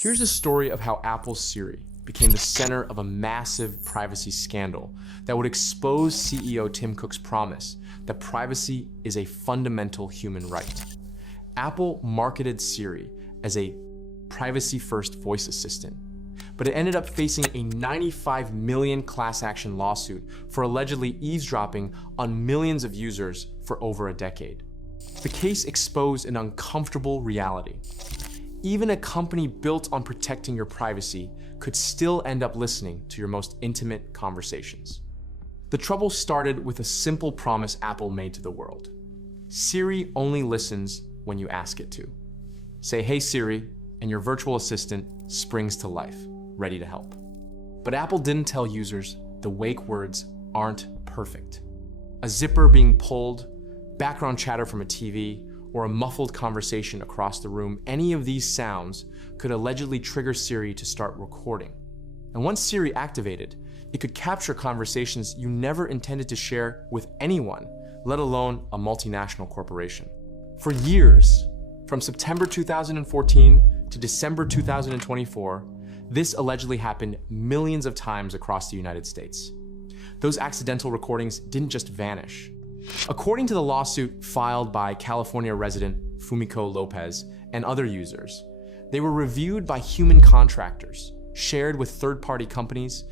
Here's a story of how Apple's Siri became the center of a massive privacy scandal that would expose CEO Tim Cook's promise that privacy is a fundamental human right. Apple marketed Siri as a privacy-first voice assistant, but it ended up facing a 95 million class action lawsuit for allegedly eavesdropping on millions of users for over a decade. The case exposed an uncomfortable reality. Even a company built on protecting your privacy could still end up listening to your most intimate conversations. The trouble started with a simple promise Apple made to the world. Siri only listens when you ask it to. Say, "Hey Siri," and your virtual assistant springs to life, ready to help. But Apple didn't tell users the wake words aren't perfect. A zipper being pulled, background chatter from a TV, or a muffled conversation across the room, any of these sounds could allegedly trigger Siri to start recording. And once Siri activated, it could capture conversations you never intended to share with anyone, let alone a multinational corporation. For years, from September 2014 to December 2024, this allegedly happened millions of times across the United States. Those accidental recordings didn't just vanish. According to the lawsuit filed by California resident Fumiko Lopez and other users, they were reviewed by human contractors, shared with third-party companies,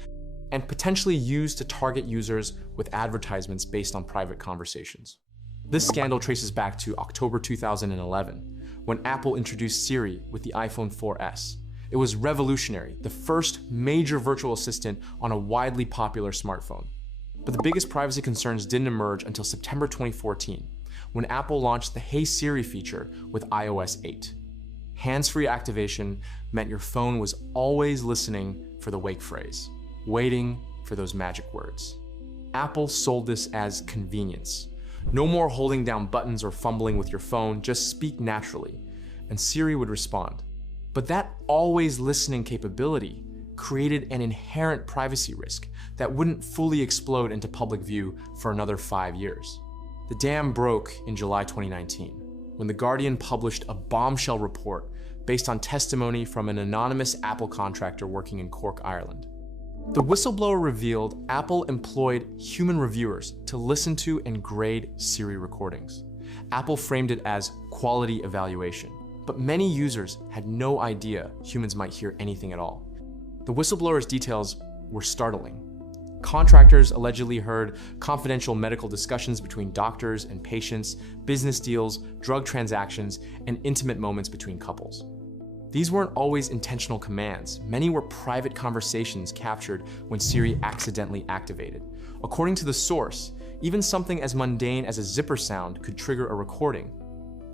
and potentially used to target users with advertisements based on private conversations. This scandal traces back to October 2011, when Apple introduced Siri with the iPhone 4S. It was revolutionary, the first major virtual assistant on a widely popular smartphone. But the biggest privacy concerns didn't emerge until September 2014, when Apple launched the Hey Siri feature with iOS 8. Hands-free activation meant your phone was always listening for the wake phrase, waiting for those magic words. Apple sold this as convenience. No more holding down buttons or fumbling with your phone, just speak naturally, and Siri would respond. But that always listening capability created an inherent privacy risk that wouldn't fully explode into public view for another 5 years. The dam broke in July 2019, when The Guardian published a bombshell report based on testimony from an anonymous Apple contractor working in Cork, Ireland. The whistleblower revealed Apple employed human reviewers to listen to and grade Siri recordings. Apple framed it as quality evaluation, but many users had no idea humans might hear anything at all. The whistleblower's details were startling. Contractors allegedly heard confidential medical discussions between doctors and patients, business deals, drug transactions, and intimate moments between couples. These weren't always intentional commands. Many were private conversations captured when Siri accidentally activated. According to the source, even something as mundane as a zipper sound could trigger a recording.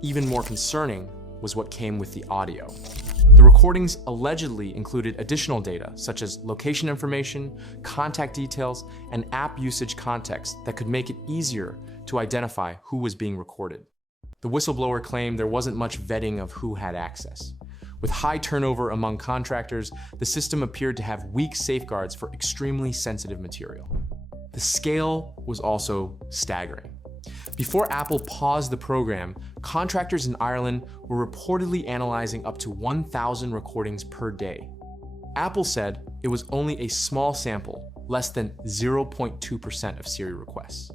Even more concerning was what came with the audio. The recordings allegedly included additional data, such as location information, contact details, and app usage context that could make it easier to identify who was being recorded. The whistleblower claimed there wasn't much vetting of who had access. With high turnover among contractors, the system appeared to have weak safeguards for extremely sensitive material. The scale was also staggering. Before Apple paused the program, contractors in Ireland were reportedly analyzing up to 1,000 recordings per day. Apple said it was only a small sample, less than 0.2% of Siri requests.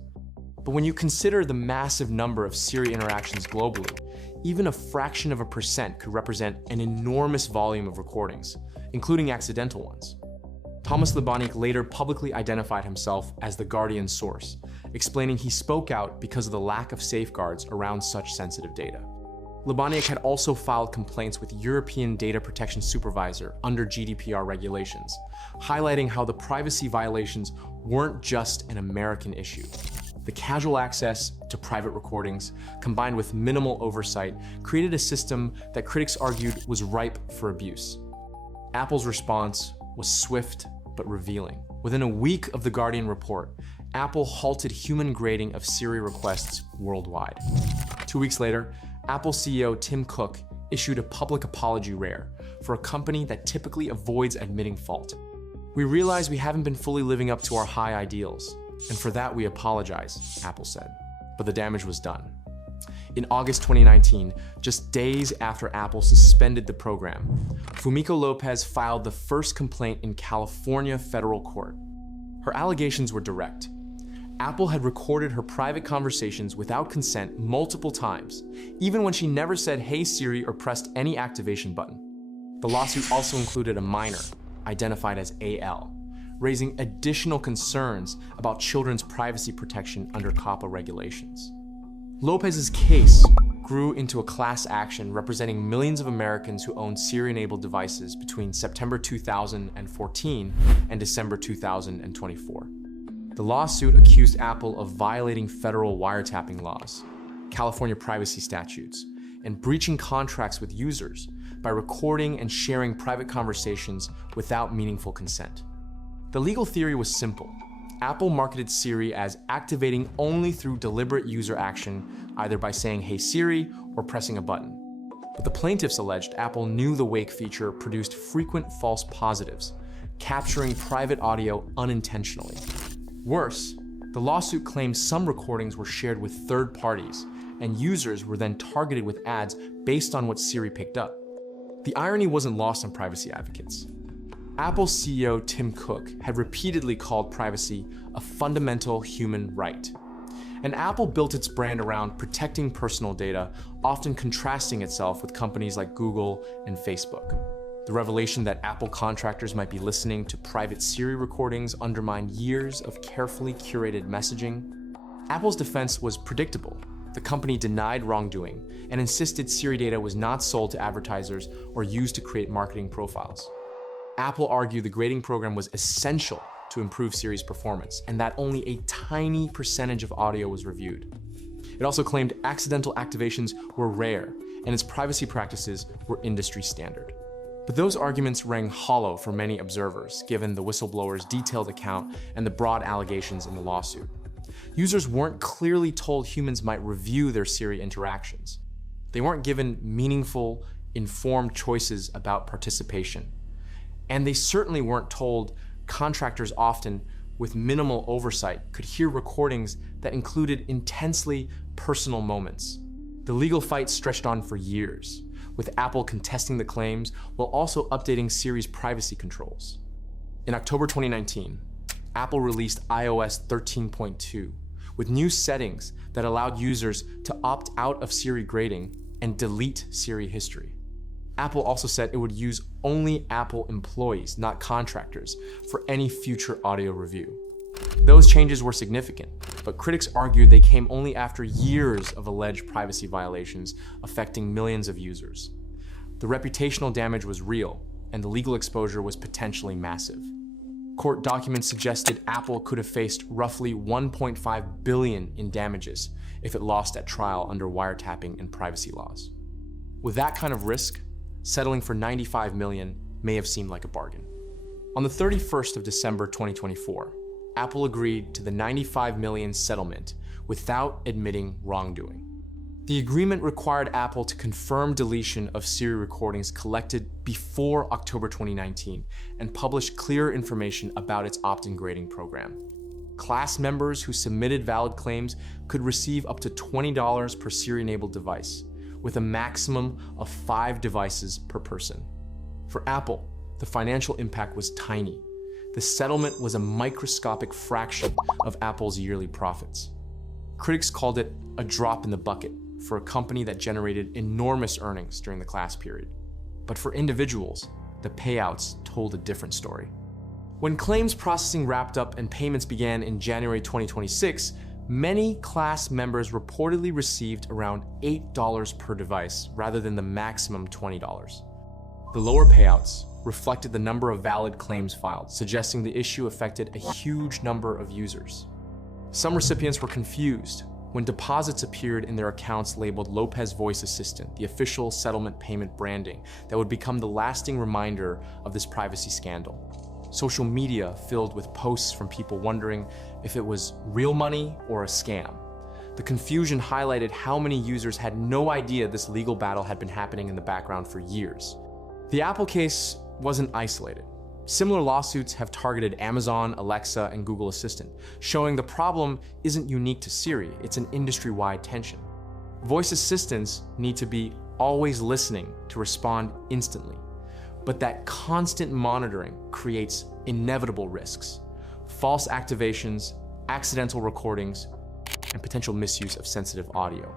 But when you consider the massive number of Siri interactions globally, even a fraction of a percent could represent an enormous volume of recordings, including accidental ones. Thomas Libanik later publicly identified himself as the Guardian source, explaining he spoke out because of the lack of safeguards around such sensitive data. Libanik had also filed complaints with European Data Protection Supervisor under GDPR regulations, highlighting how the privacy violations weren't just an American issue. The casual access to private recordings, combined with minimal oversight, created a system that critics argued was ripe for abuse. Apple's response was swift but revealing. Within a week of the Guardian report, Apple halted human grading of Siri requests worldwide. 2 weeks later, Apple CEO Tim Cook issued a public apology rare for a company that typically avoids admitting fault. "We realize we haven't been fully living up to our high ideals, and for that we apologize," Apple said. But the damage was done. In August 2019, just days after Apple suspended the program, Fumiko Lopez filed the first complaint in California federal court. Her allegations were direct. Apple had recorded her private conversations without consent multiple times, even when she never said "Hey Siri" or pressed any activation button. The lawsuit also included a minor, identified as AL, raising additional concerns about children's privacy protection under COPPA regulations. Lopez's case grew into a class action representing millions of Americans who owned Siri-enabled devices between September 2014 and December 2024. The lawsuit accused Apple of violating federal wiretapping laws, California privacy statutes, and breaching contracts with users by recording and sharing private conversations without meaningful consent. The legal theory was simple. Apple marketed Siri as activating only through deliberate user action, either by saying "Hey Siri" or pressing a button. But the plaintiffs alleged Apple knew the wake feature produced frequent false positives, capturing private audio unintentionally. Worse, the lawsuit claimed some recordings were shared with third parties, and users were then targeted with ads based on what Siri picked up. The irony wasn't lost on privacy advocates. Apple CEO Tim Cook had repeatedly called privacy a fundamental human right. And Apple built its brand around protecting personal data, often contrasting itself with companies like Google and Facebook. The revelation that Apple contractors might be listening to private Siri recordings undermined years of carefully curated messaging. Apple's defense was predictable. The company denied wrongdoing and insisted Siri data was not sold to advertisers or used to create marketing profiles. Apple argued the grading program was essential to improve Siri's performance, and that only a tiny percentage of audio was reviewed. It also claimed accidental activations were rare, and its privacy practices were industry standard. But those arguments rang hollow for many observers, given the whistleblower's detailed account and the broad allegations in the lawsuit. Users weren't clearly told humans might review their Siri interactions. They weren't given meaningful, informed choices about participation. And they certainly weren't told contractors often, with minimal oversight, could hear recordings that included intensely personal moments. The legal fight stretched on for years, with Apple contesting the claims while also updating Siri's privacy controls. In October 2019, Apple released iOS 13.2 with new settings that allowed users to opt out of Siri grading and delete Siri history. Apple also said it would use only Apple employees, not contractors, for any future audio review. Those changes were significant, but critics argued they came only after years of alleged privacy violations affecting millions of users. The reputational damage was real, and the legal exposure was potentially massive. Court documents suggested Apple could have faced roughly $1.5 billion in damages if it lost at trial under wiretapping and privacy laws. With that kind of risk, settling for $95 million may have seemed like a bargain. On the 31st of December 2024, Apple agreed to the $95 million settlement without admitting wrongdoing. The agreement required Apple to confirm deletion of Siri recordings collected before October 2019 and publish clear information about its opt-in grading program. Class members who submitted valid claims could receive up to $20 per Siri-enabled device, with a maximum of 5 devices per person. For Apple, the financial impact was tiny. The settlement was a microscopic fraction of Apple's yearly profits. Critics called it a drop in the bucket for a company that generated enormous earnings during the class period. But for individuals, the payouts told a different story. When claims processing wrapped up and payments began in January 2026, many class members reportedly received around $8 per device rather than the maximum $20. The lower payouts reflected the number of valid claims filed, suggesting the issue affected a huge number of users. Some recipients were confused when deposits appeared in their accounts labeled Lopez Voice Assistant, the official settlement payment branding that would become the lasting reminder of this privacy scandal. Social media filled with posts from people wondering if it was real money or a scam. The confusion highlighted how many users had no idea this legal battle had been happening in the background for years. The Apple case wasn't isolated. Similar lawsuits have targeted Amazon, Alexa, and Google Assistant, showing the problem isn't unique to Siri, it's an industry-wide tension. Voice assistants need to be always listening to respond instantly. But that constant monitoring creates inevitable risks: false activations, accidental recordings, and potential misuse of sensitive audio.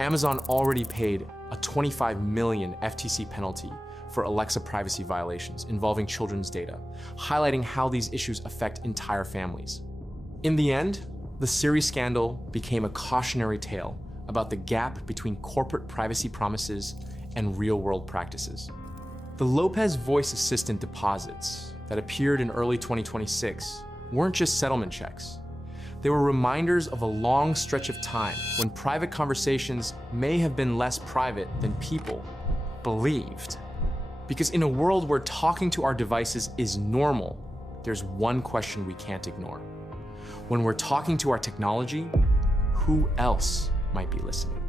Amazon already paid a 25 million FTC penalty for Alexa privacy violations involving children's data, highlighting how these issues affect entire families. In the end, the Siri scandal became a cautionary tale about the gap between corporate privacy promises and real-world practices. The Lopez voice assistant deposits that appeared in early 2026 weren't just settlement checks. They were reminders of a long stretch of time when private conversations may have been less private than people believed. Because in a world where talking to our devices is normal, there's one question we can't ignore. When we're talking to our technology, who else might be listening?